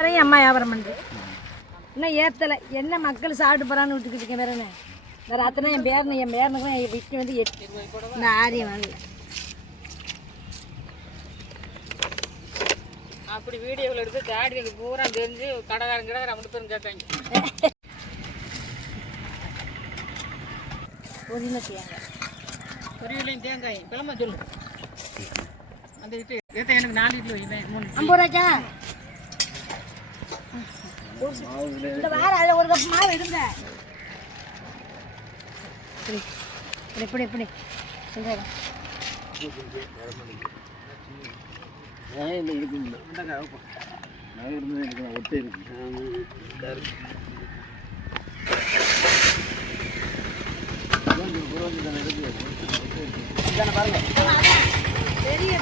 வரையும் அம்மா வியாபாரம் பண்ணுது இன்னும் ஏற்றலை என்ன மக்கள் சாப்பிட்டு போகிறான்னு விட்டுக்கிட்டு இருக்கேன் வேற அத்தனை என் பேரனு என் பேரனுக்கு என் விட்டு வந்து எட்டு இந்த ஆரியம் வாங்கல. அப்படி வீடியோவில் எடுத்து தாடிக்கு பூரா தெரிஞ்சு கடைக்காரன் கிடக்கிற அப்படி பேரும் கேட்காங்க பொரியலையும் தேங்காய் கிளம்ப சொல்லு. அந்த எனக்கு நாலு வைப்பேன் மூணு ஐம்பது ரூபாய்க்கா? இந்த வாரம் அதில் ஒரு கப் மாவு எடுங்க. இப்படி இப்படி இப்படி சொல்கிறேன் பெரிய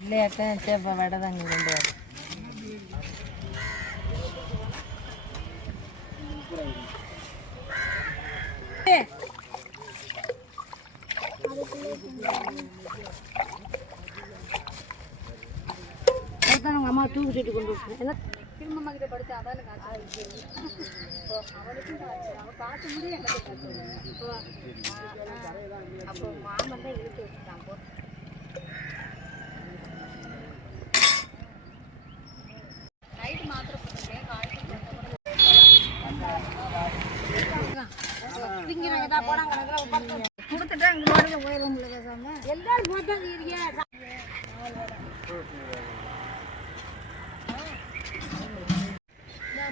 இல்லையாக்கா சேப்பா வடை தாங்க கொண்டு வர அதுதான் அம்மா தூக்கு சட்டி கொண்டு வச்சுருக்கேன் என்ன திரும்ப கிட்ட படுத்து அதான் அப்போ மாமன் தான் இழுத்து வச்சுட்டான் போ. கொடுத்துட்டா இங்கே பாருங்க போயிடும் எல்லாரும் போட்டாங்க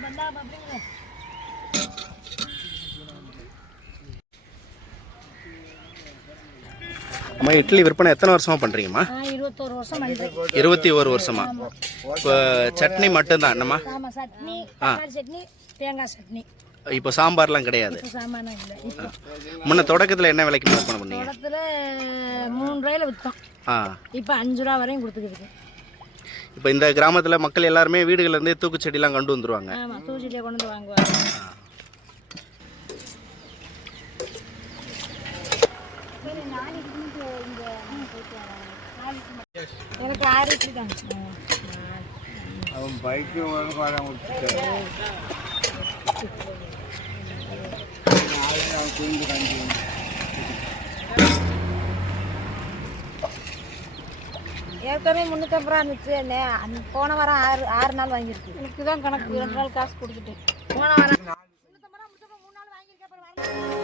இருக்கீங்க அம்மா இட்லி விற்பனை எத்தனை வருஷமா பண்றீங்கம்மா? இருபத்தோரு வருஷம் இருபத்தி ஒரு வருஷமா? இப்போ சட்னி மட்டும்தான் என்னம்மா? சட்னி தக்காளி சட்னி தேங்காய் சட்னி. இப்போ சாம்பார்லாம் கிடையாது. முன்ன தொடக்கத்தில் என்ன விலைக்கு விற்பனை பண்ணீங்க குளத்துல மூணு ரூபாயில விற்றோம் ஆ. இப்போ அஞ்சு ரூபா வரையும் கொடுத்துக்கிட்டு இப்போ இந்த கிராமத்தில் மக்கள் எல்லாருமே வீடுகள்ல இருந்தே தூக்குச்செடிலாம் கொண்டு வந்துருவாங்க. ஆமாம் தூசிலியே கொண்டு வந்து வாங்குவாங்க. எனக்கு ஆறு இட்லி தாங்க அவன் பைக்கு ஒரு படம் ஏற்கனவே முந்நூற்றம்பது ரூபா இருந்துச்சு. என்ன போன வாரம் ஆறு ஆறு நாள் வாங்கியிருக்கு. எனக்கு தான் கணக்கு. ரெண்டு நாள் காசு கொடுத்துட்டு போன வாரம் முந்நூற்றம்பது ரூபா முடிச்சப்போ மூணு நாள் வாங்கியிருக்கேன்.